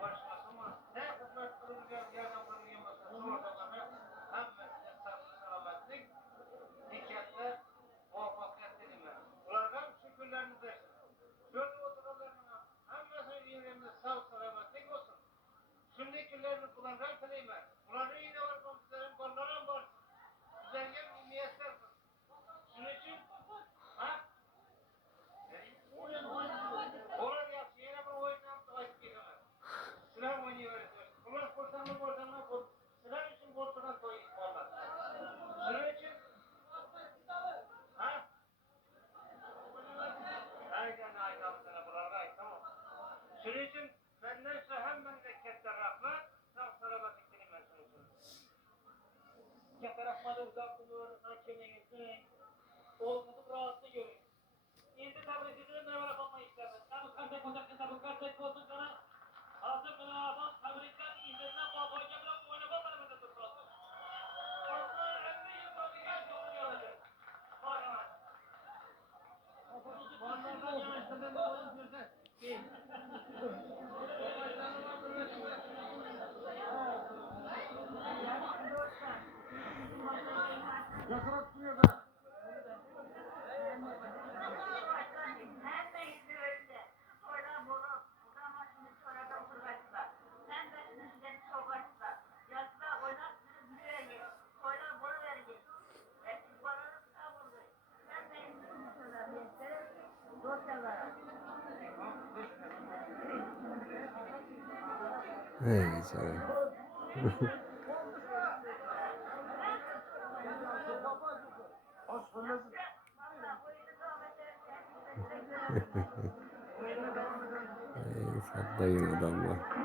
başkası mı? Ne hizmet kılınacak yerden kılınmasa sorduğlarını hemmesine selametlik, nikahlar, muvaffakiyet dilimler. Bunlardan şükürleriniz etsin. Şöyle oturanlarına hemmesinin yüreğinde sağ selametlik olsun. Sünnetçilerini kullanacak dilimler. Bunların yine var komiserin kollarına var. Sizlerge niyetler kılın. Şunun için ha? Onlar yapsın. Yine bu oyundan takip edemez. Sınav oynayıverir. Bunlar korsanlı sınav için korkudan koyuyorlar. Şunun için ha? Aynen sana buralarda ait tamam. Şunun için benden sonra hem memlekette rahmet, sağ selametlik dilim ben şunun için. Memlekette rahmeti uzak bulur, hakemliğinizin, olmadı rahatsız görün. İndi tabi sizin ne var yapma işlemez. Tabi kardeş olacak, tabi kardeş olsun sana. Hazır mı adam, tabrikten indinden babaya bırak oynama bana mı tutmasın. Onlar 50 yıl sonra gel yolunu yolacak. Vay vay. Onlardan yanaştırdım oyun sürse. Değil. Yakarak tutuyor da. Ne güzel. Sallayın adamlar.